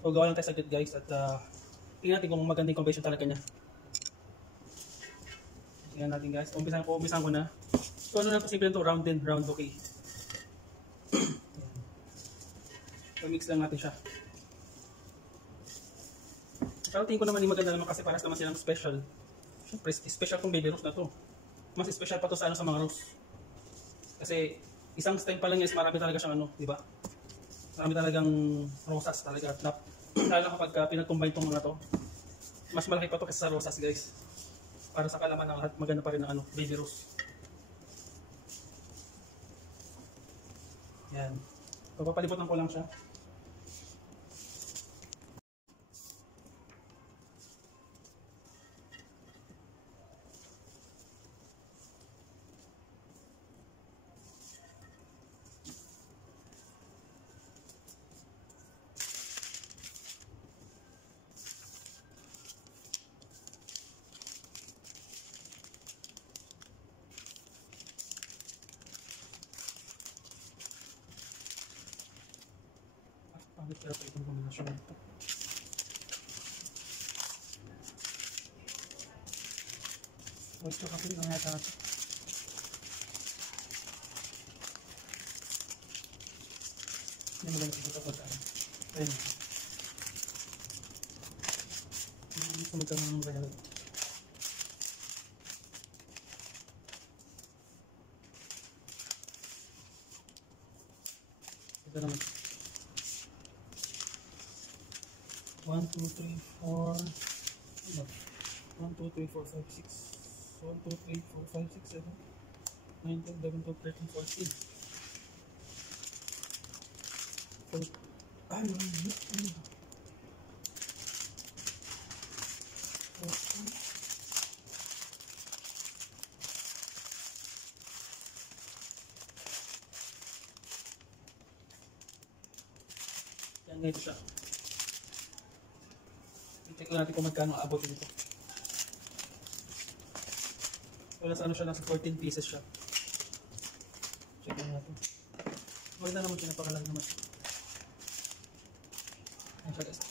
So gawa lang tayo saglit guys at tingnan natin kung magandang combination talaga niya. Tingnan natin guys. Umpisan ko na. So ano lang posible to, round and round, okay. So mix lang natin siya. Pero tingin ko naman yung maganda naman kasi paras naman silang special. Siyempre, special tong baby rose na to. Mas special pa to sa sa mga rose. Kasi isang stem pa lang is marami talaga siyang ano, di ba? Marami talagang rosas talaga. Lalo kapag pinag-combine tong mga to, mas malaki pa to kaysa sa rosas guys. Para sa kalaman ng lahat, maganda pa rin ang ano, baby rose. Yan. So, papalibutan ko lang siya. Pangit kaya pa itong kombinasyon nito. Gusto kasi nga yata ito. Hindi mo lang ito pa tayo. Ayun. Hindi ko magkaroon ng ganyan. Ito naman. 1, 2, 3, 4 1, 2, 3, 4, 5, 6 1, 2, 3, 4, 5, 6, 7 9, 10, 11, 12, 13, 14 ay, yan ganito siya. Check natin kung magkano abot nito. Wala sa ano siya, nasa 14 pieces siya. Check natin. Maganda naman siya, napakalag naman. Ayan siya guys.